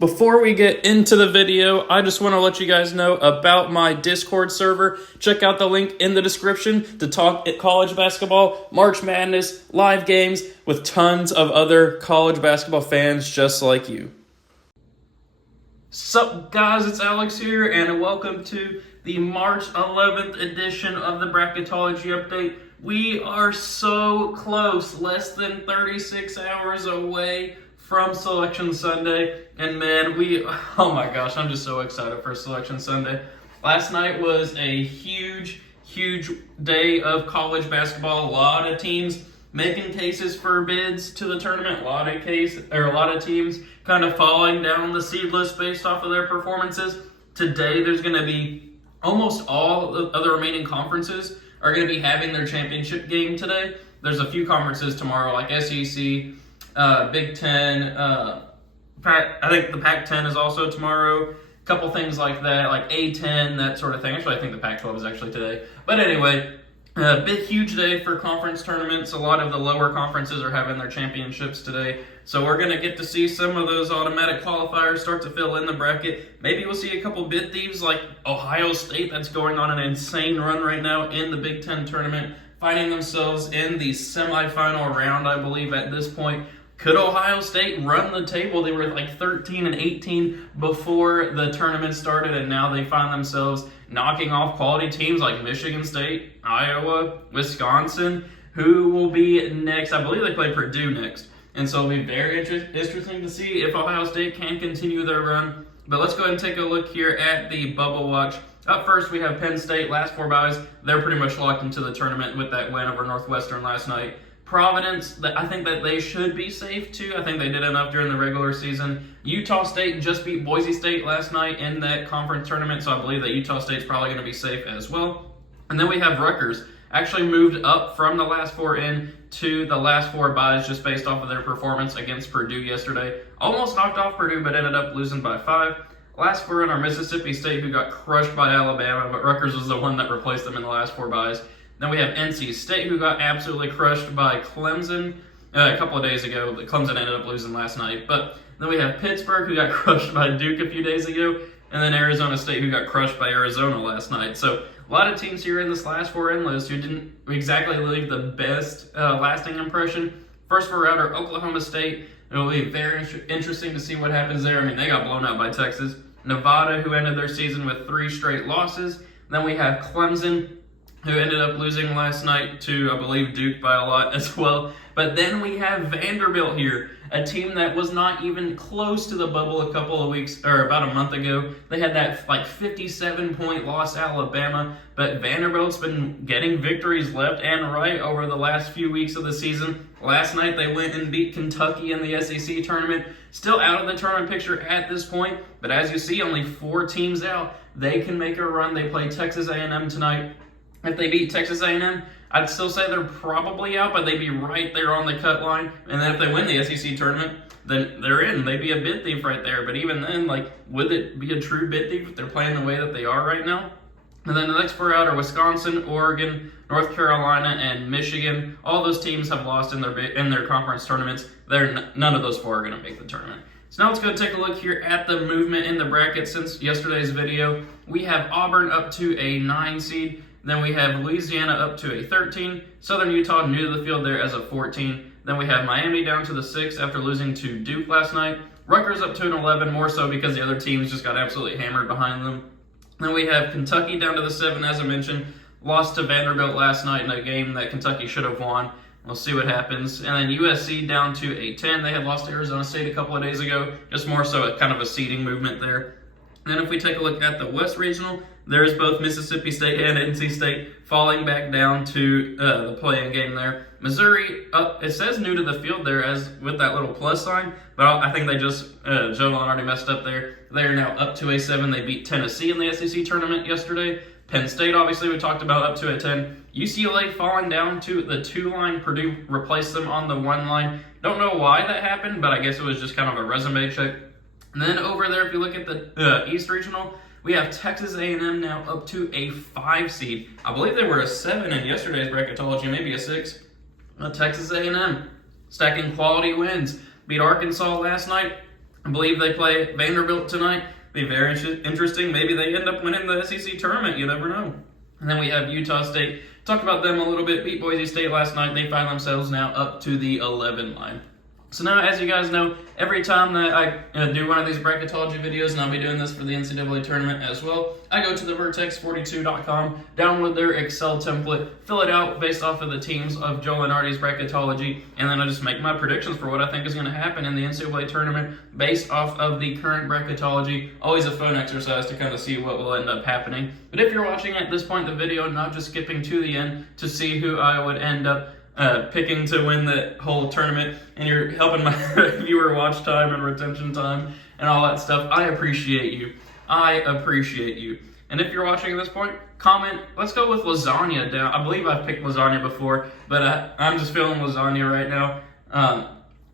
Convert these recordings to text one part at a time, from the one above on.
Before we get into the video, I just want to let you guys know about my Discord server. Check out the link in the description to talk college basketball, March Madness, live games with tons of other college basketball fans just like you. Sup guys, it's Alex here and welcome to the March 11th edition of the Bracketology update. We are so close, less than 36 hours away from Selection Sunday, and man, oh my gosh, I'm just so excited for Selection Sunday. Last night was a huge day of college basketball. A lot of teams making cases for bids to the tournament. A lot of teams kind of falling down the seed list based off of their performances. Today, there's going to be almost all of the remaining conferences are going to be having their championship game today. There's a few conferences tomorrow, like SEC, Big Ten, I think the Pac-10 is also tomorrow. A couple things like that, like A-10, that sort of thing. Actually, I think the Pac-12 is actually today. But anyway, huge day for conference tournaments. A lot of the lower conferences are having their championships today. So we're going to get to see some of those automatic qualifiers start to fill in the bracket. Maybe we'll see a couple bid thieves like Ohio State, that's going on an insane run right now in the Big Ten tournament, finding themselves in the semifinal round, I believe, at this point. Could Ohio State run the table? They were like 13 and 18 before the tournament started, and now they find themselves knocking off quality teams like Michigan State, Iowa, Wisconsin. Who will be next? I believe they play Purdue next. And so it'll be very interesting to see if Ohio State can continue their run. But let's go ahead and take a look here at the bubble watch. Up first, we have Penn State, last four byes. They're pretty much locked into the tournament with that win over Northwestern last night. Providence, I think that they should be safe too. I think they did enough during the regular season. Utah State just beat Boise State last night in that conference tournament, so I believe that Utah State's probably going to be safe as well. And then we have Rutgers, actually moved up from the last four in to the last four byes just based off of their performance against Purdue yesterday. Almost knocked off Purdue, but ended up losing by 5. Last four in are Mississippi State, who got crushed by Alabama, but Rutgers was the one that replaced them in the last four byes. Then we have NC State, who got absolutely crushed by Clemson a couple of days ago. Clemson ended up losing last night. But then we have Pittsburgh, who got crushed by Duke a few days ago. And then Arizona State, who got crushed by Arizona last night. So a lot of teams here in this last four in list who didn't exactly leave the best lasting impression. First four out are Oklahoma State. It will be very interesting to see what happens there. I mean, they got blown out by Texas. Nevada, who ended their season with 3 straight losses. Then we have Clemson, who ended up losing last night to, I believe, Duke by a lot as well. But then we have Vanderbilt here, a team that was not even close to the bubble a couple of weeks, or about a month ago. They had that 57-point loss to Alabama, but Vanderbilt's been getting victories left and right over the last few weeks of the season. Last night they went and beat Kentucky in the SEC tournament. Still out of the tournament picture at this point, but as you see, only 4 teams out. They can make a run. They play Texas A&M tonight. If they beat Texas A&M, I'd still say they're probably out, but they'd be right there on the cut line. And then if they win the SEC tournament, then they're in. They'd be a bid thief right there. But even then, would it be a true bid thief if they're playing the way that they are right now? And then the next 4 out are Wisconsin, Oregon, North Carolina, and Michigan. All those teams have lost in their conference tournaments. None of those 4 are going to make the tournament. So now let's go take a look here at the movement in the bracket since yesterday's video. We have Auburn up to a 9 seed. Then we have Louisiana up to a 13. Southern Utah new to the field there as a 14. Then we have Miami down to the 6 after losing to Duke last night. Rutgers up to an 11, more so because the other teams just got absolutely hammered behind them. Then we have Kentucky down to the 7, as I mentioned. Lost to Vanderbilt last night in a game that Kentucky should have won. We'll see what happens. And then USC down to a 10. They had lost to Arizona State a couple of days ago. Just more so a kind of a seeding movement there. And then if we take a look at the West Regional, there's both Mississippi State and NC State falling back down to the play-in game there. Missouri, it says new to the field there as with that little plus sign, but I think they just, Joe Lunardi messed up there. They are now up to a 7. They beat Tennessee in the SEC tournament yesterday. Penn State, obviously, we talked about, up to a 10. UCLA falling down to the 2 line. Purdue replaced them on the 1 line. Don't know why that happened, but I guess it was just kind of a resume check. And then over there, if you look at the East Regional, we have Texas A&M now up to a 5 seed. I believe they were a 7 in yesterday's bracketology, maybe a 6. Texas A&M stacking quality wins. Beat Arkansas last night. I believe they play Vanderbilt tonight. Be very interesting. Maybe they end up winning the SEC tournament. You never know. And then we have Utah State. Talked about them a little bit. Beat Boise State last night. They find themselves now up to the 11 line. So now, as you guys know, every time that I do one of these bracketology videos, and I'll be doing this for the NCAA tournament as well, I go to the vertex42.com, download their Excel template, fill it out based off of the teams of Joe Lunardi's bracketology, and then I just make my predictions for what I think is going to happen in the NCAA tournament based off of the current bracketology. Always a fun exercise to kind of see what will end up happening. But if you're watching at this point in the video, not just skipping to the end to see who I would end up picking to win the whole tournament, and you're helping my viewer watch time and retention time and all that stuff, I appreciate you. I appreciate you. And if you're watching at this point, comment. Let's go with lasagna down. I believe I've picked lasagna before, but I'm just feeling lasagna right now.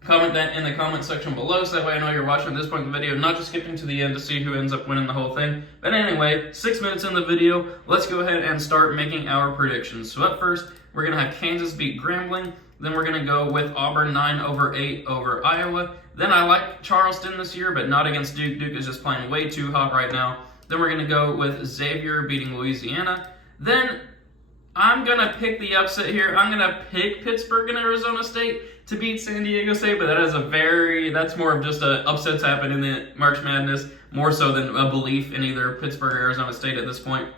Comment that in the comment section below, so that way I know you're watching at this point in the video, not just skipping to the end to see who ends up winning the whole thing. But anyway, 6 minutes in the video, let's go ahead and start making our predictions. So up first, we're going to have Kansas beat Grambling. Then we're going to go with Auburn 9/8 over Iowa. Then I like Charleston this year, but not against Duke. Duke is just playing way too hot right now. Then we're going to go with Xavier beating Louisiana. Then I'm going to pick the upset here. I'm going to pick Pittsburgh and Arizona State to beat San Diego State, but that's more of just upsets happen in the March Madness, more so than a belief in either Pittsburgh or Arizona State at this point.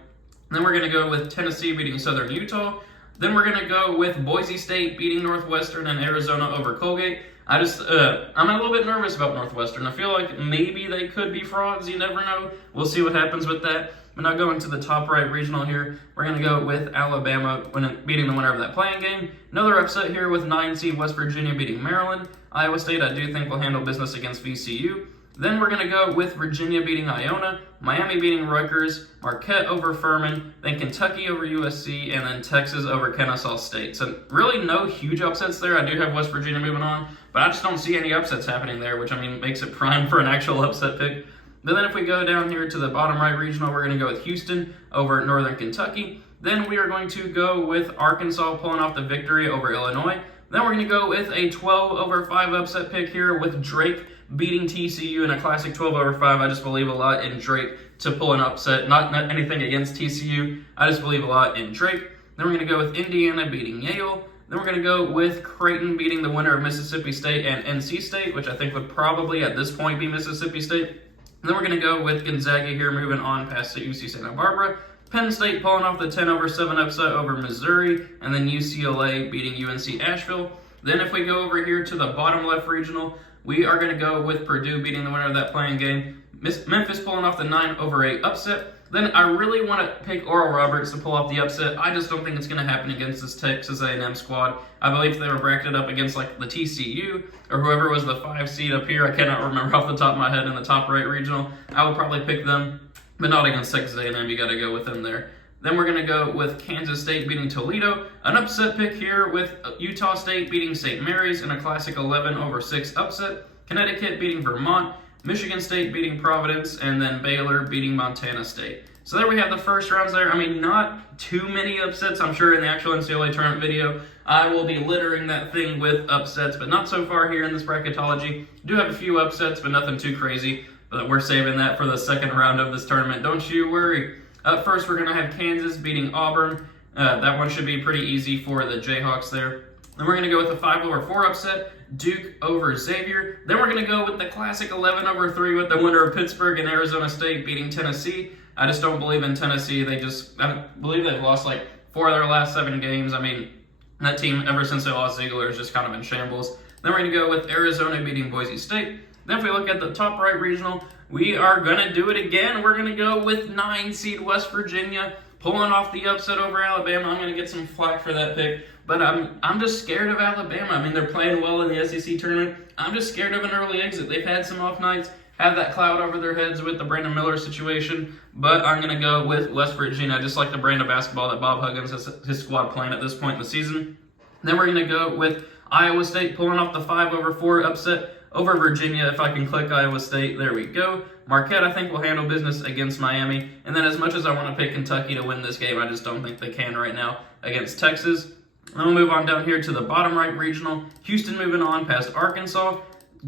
Then we're going to go with Tennessee beating Southern Utah. Then we're going to go with Boise State beating Northwestern and Arizona over Colgate. I'm a little bit nervous about Northwestern. I feel like maybe they could be frauds. You never know. We'll see what happens with that. But now going to the top right regional here, we're going to go with Alabama beating the winner of that playing game. Another upset here with 9 seed West Virginia beating Maryland. Iowa State, I do think, will handle business against VCU. Then we're going to go with Virginia beating Iona, Miami beating Rutgers, Marquette over Furman, then Kentucky over USC, and then Texas over Kennesaw State. So really no huge upsets there. I do have West Virginia moving on, but I just don't see any upsets happening there, which, makes it prime for an actual upset pick. But then if we go down here to the bottom right regional, we're going to go with Houston over Northern Kentucky. Then we are going to go with Arkansas pulling off the victory over Illinois. Then we're going to go with a 12/5 upset pick here with Drake beating TCU in a classic 12/5. I just believe a lot in Drake to pull an upset. Not anything against TCU. I just believe a lot in Drake. Then we're going to go with Indiana beating Yale. Then we're going to go with Creighton beating the winner of Mississippi State and NC State, which I think would probably at this point be Mississippi State. And then we're going to go with Gonzaga here, moving on past the UC Santa Barbara. Penn State pulling off the 10/7 upset over Missouri, and then UCLA beating UNC Asheville. Then if we go over here to the bottom left regional, we are going to go with Purdue beating the winner of that playing game. Memphis pulling off the 9/8 upset. Then I really want to pick Oral Roberts to pull off the upset. I just don't think it's going to happen against this Texas A&M squad. I believe they were bracketed up against like the TCU or whoever was the 5 seed up here. I cannot remember off the top of my head in the top right regional. I would probably pick them, but not against Texas A&M. You got to go with them there. Then we're going to go with Kansas State beating Toledo. An upset pick here with Utah State beating St. Mary's in a classic 11/6 upset. Connecticut beating Vermont. Michigan State beating Providence, and then Baylor beating Montana State. So there we have the first rounds there. Not too many upsets. I'm sure in the actual NCAA tournament video, I will be littering that thing with upsets, but not so far here in this bracketology. Do have a few upsets, but nothing too crazy. But we're saving that for the second round of this tournament. Don't you worry. Up first, we're going to have Kansas beating Auburn. That one should be pretty easy for the Jayhawks there. Then we're going to go with the 5/4 upset, Duke over Xavier. Then we're going to go with the classic 11/3 with the winner of Pittsburgh and Arizona State beating Tennessee. I just don't believe in Tennessee. I believe they've lost like 4 of their last 7 games. That team, ever since they lost Ziegler, is just kind of in shambles. Then we're going to go with Arizona beating Boise State. Then if we look at the top right regional, we are going to do it again. We're going to go with 9 seed West Virginia pulling off the upset over Alabama. I'm going to get some flack for that pick, but I'm just scared of Alabama. They're playing well in the SEC tournament. I'm just scared of an early exit. They've had some off nights, have that cloud over their heads with the Brandon Miller situation, but I'm going to go with West Virginia. I just like the brand of basketball that Bob Huggins has his squad playing at this point in the season. Then we're going to go with Iowa State pulling off the 5/4 upset over Virginia. If I can click Iowa State, there we go. Marquette, I think, will handle business against Miami. And then as much as I want to pick Kentucky to win this game, I just don't think they can right now against Texas. Then we'll move on down here to the bottom right regional. Houston moving on past Arkansas.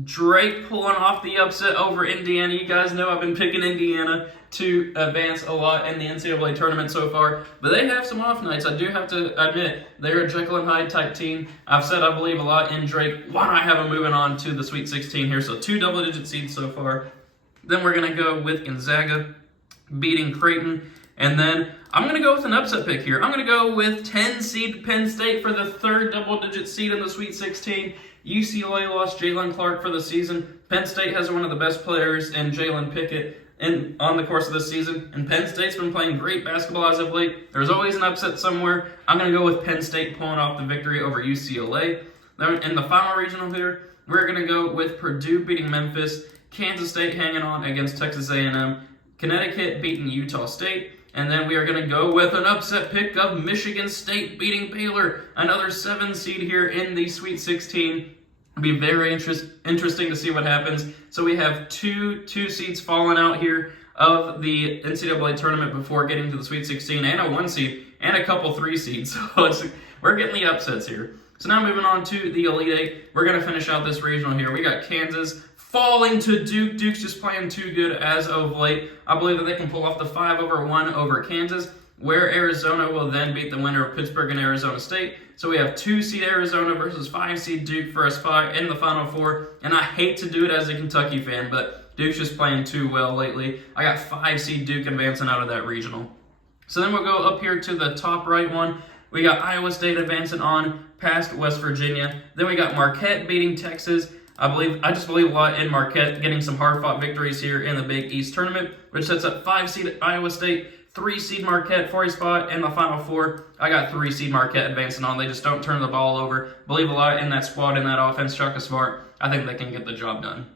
Drake pulling off the upset over Indiana. You guys know I've been picking Indiana to advance a lot in the NCAA tournament so far, but they have some off nights. I do have to admit, they're a Jekyll and Hyde type team. I've said I believe a lot in Drake. Why don't I have them moving on to the Sweet 16 here? So 2 double-digit seeds so far. Then we're going to go with Gonzaga beating Creighton. And then I'm going to go with an upset pick here. I'm going to go with 10 seed Penn State for the 3rd double-digit seed in the Sweet 16. UCLA lost Jalen Clark for the season. Penn State has one of the best players in Jalen Pickett on the course of this season. And Penn State's been playing great basketball as of late. There's always an upset somewhere. I'm going to go with Penn State pulling off the victory over UCLA. Then in the final regional here, we're going to go with Purdue beating Memphis, Kansas State hanging on against Texas A&M, Connecticut beating Utah State, and then we are going to go with an upset pick of Michigan State beating Baylor, another 7 seed here in the Sweet 16. It'll be very interesting to see what happens. So we have two seeds falling out here of the NCAA tournament before getting to the Sweet 16, and a 1 seed, and a couple 3 seeds. So we're getting the upsets here. So now moving on to the Elite Eight, we're going to finish out this regional here. We got Kansas falling to Duke. Duke's just playing too good as of late. I believe that they can pull off the 5-1 over Kansas, where Arizona will then beat the winner of Pittsburgh and Arizona State. So we have 2 seed Arizona versus 5 seed Duke for a spot in the Final Four. And I hate to do it as a Kentucky fan, but Duke's just playing too well lately. I got 5 seed Duke advancing out of that regional. So then we'll go up here to the top right one. We got Iowa State advancing on past West Virginia. Then we got Marquette beating Texas. I just believe a lot in Marquette getting some hard-fought victories here in the Big East tournament, which sets up 5 seed Iowa State, 3 seed Marquette for a spot in the Final Four. I got 3 seed Marquette advancing on. They just don't turn the ball over. Believe a lot in that squad, in that offense. Shaka Smart, I think they can get the job done.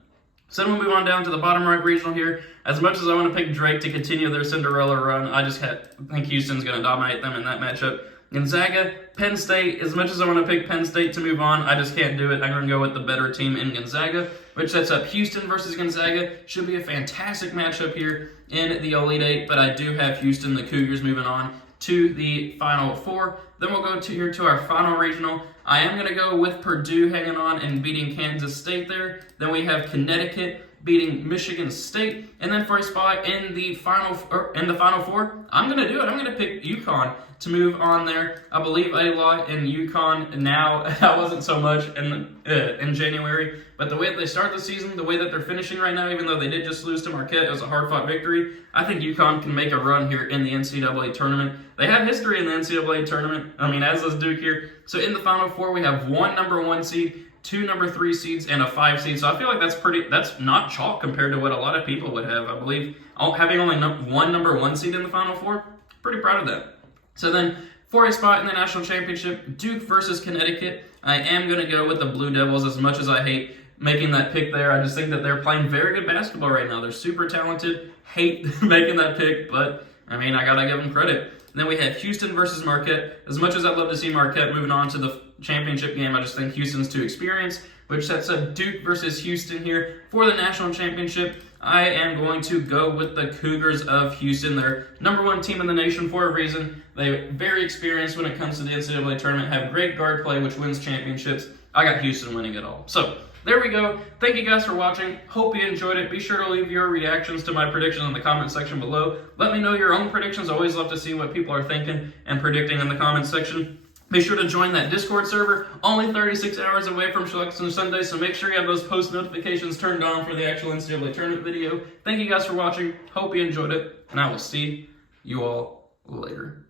So then we'll move on down to the bottom right regional here. As much as I want to pick Drake to continue their Cinderella run, I think Houston's going to dominate them in that matchup. Gonzaga, Penn State, as much as I want to pick Penn State to move on, I just can't do it. I'm going to go with the better team in Gonzaga, which sets up Houston versus Gonzaga. Should be a fantastic matchup here in the Elite Eight, but I do have Houston, the Cougars, moving on to the Final Four. Then we'll go to our final regional. I am going to go with Purdue hanging on and beating Kansas State there. Then we have Connecticut beating Michigan State. And then for a spot in the Final Four, I'm going to do it. I'm going to pick UConn to move on there. I believe a lot in UConn now. I wasn't so much in January. But the way that they start the season, the way that they're finishing right now, even though they did just lose to Marquette, it was a hard-fought victory. I think UConn can make a run here in the NCAA tournament. They have history in the NCAA tournament. As does Duke here. So in the Final Four, we have 1 number 1 seed, 2 number 3 seeds, and a 5 seed. So I feel like that's not chalk compared to what a lot of people would have. I believe having only 1 number 1 seed in the Final Four, pretty proud of that. So then for a spot in the national championship, Duke versus Connecticut, I am going to go with the Blue Devils. As much as I hate making that pick there, I just think that they're playing very good basketball right now. They're super talented. Hate making that pick, but I got to give them credit. And then we have Houston versus Marquette. As much as I'd love to see Marquette moving on to the championship game, I just think Houston's too experienced, which sets up Duke versus Houston here for the national championship. I am going to go with the Cougars of Houston. They're number 1 team in the nation for a reason. They're very experienced when it comes to the NCAA tournament, have great guard play, which wins championships. I got Houston winning it all. So there we go. Thank you guys for watching. Hope you enjoyed it. Be sure to leave your reactions to my predictions in the comment section below. Let me know your own predictions. I always love to see what people are thinking and predicting in the comment section. Be sure to join that Discord server, only 36 hours away from Selection Sunday, so make sure you have those post notifications turned on for the actual NCAA tournament video. Thank you guys for watching. Hope you enjoyed it, and I will see you all later.